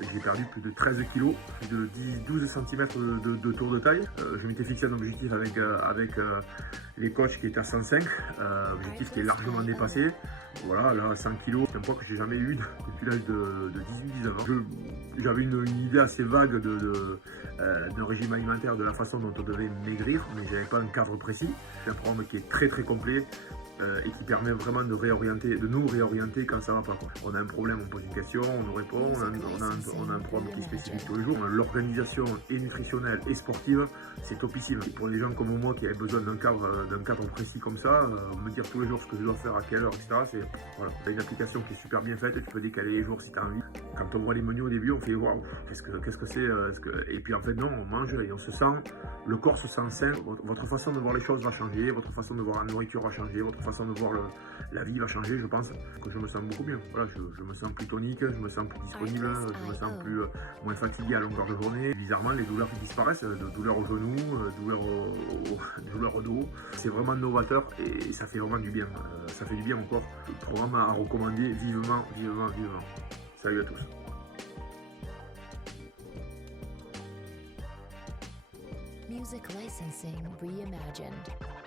J'ai perdu plus de 13 kilos, plus de 10-12 cm de tour de taille. Je m'étais fixé un objectif avec les coachs qui étaient à 105, objectif qui est largement dépassé. Voilà, là 100 kilos, c'est un poids que j'ai jamais eu depuis l'âge de 18-19 ans. J'avais une idée assez vague de régime alimentaire, de la façon dont on devait maigrir, mais j'avais pas un cadre précis. C'est un programme qui est très très complet. Et qui permet vraiment de nous réorienter quand ça va pas, quoi. On a un problème, on pose une question, on nous répond, on a un programme qui est spécifique tous les jours. L'organisation et nutritionnelle et sportive, c'est topissime. Et pour les gens comme moi qui avaient besoin d'un cadre précis comme ça, me dire tous les jours ce que je dois faire, à quelle heure, etc. C'est voilà. T'as une application qui est super bien faite, tu peux décaler les jours si tu as envie. Quand on voit les menus au début, on fait waouh, qu'est-ce que c'est Et puis en fait non, on mange et on se sent, le corps se sent sain. Votre façon de voir les choses va changer, votre façon de voir la nourriture va changer, votre façon de voir la vie va changer. Je pense que je me sens beaucoup mieux. Voilà, je me sens plus tonique, je me sens plus disponible, je me sens moins fatigué à longueur de journée. Bizarrement, les douleurs qui disparaissent, douleurs au genou, douleurs au dos. C'est vraiment novateur et ça fait vraiment du bien. Ça fait du bien au corps. Programme à recommander vivement, vivement, vivement. Salut à tous. Music licensing reimagined.